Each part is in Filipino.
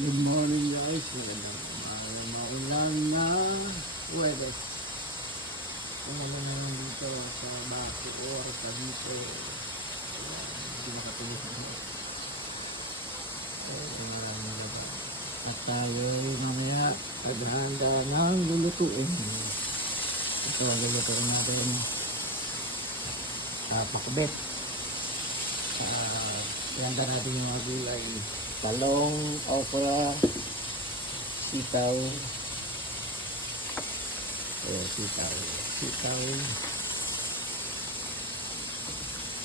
Good morning guys, maulan na Huwebes. Umulan na lang dito sa Bacoor, dito. Hindi nakatulis na. At tayo mamaya naghahanda ng lulutuin. Ito ang lulutuin natin. Pakbet. Ilanggan natin yung mga gulay. Talong, okra, sitaw. Sitaw.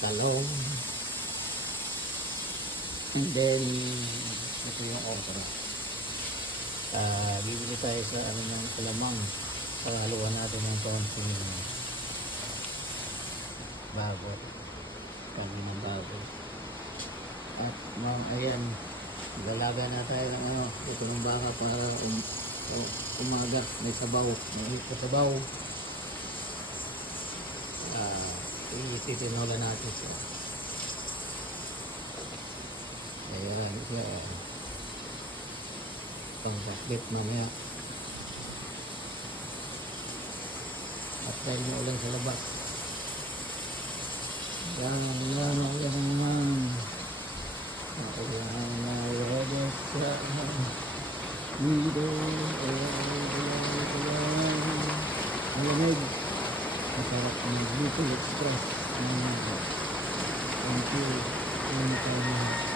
Talong. And then, ito yung okra. Bibili tayo sa ng kalamang. Paghaluan natin ng konting bagot. Ng bagot. At ayan, lalaga na tayo ng ito ng baka para umagat, may sabaw, may sabaw. Ititinola natin siya. Ayan, pang-bakbit mamaya. At dahil na ulan sa labas. Yan. Malamig. Masarap ng Bicol Express. Thank you.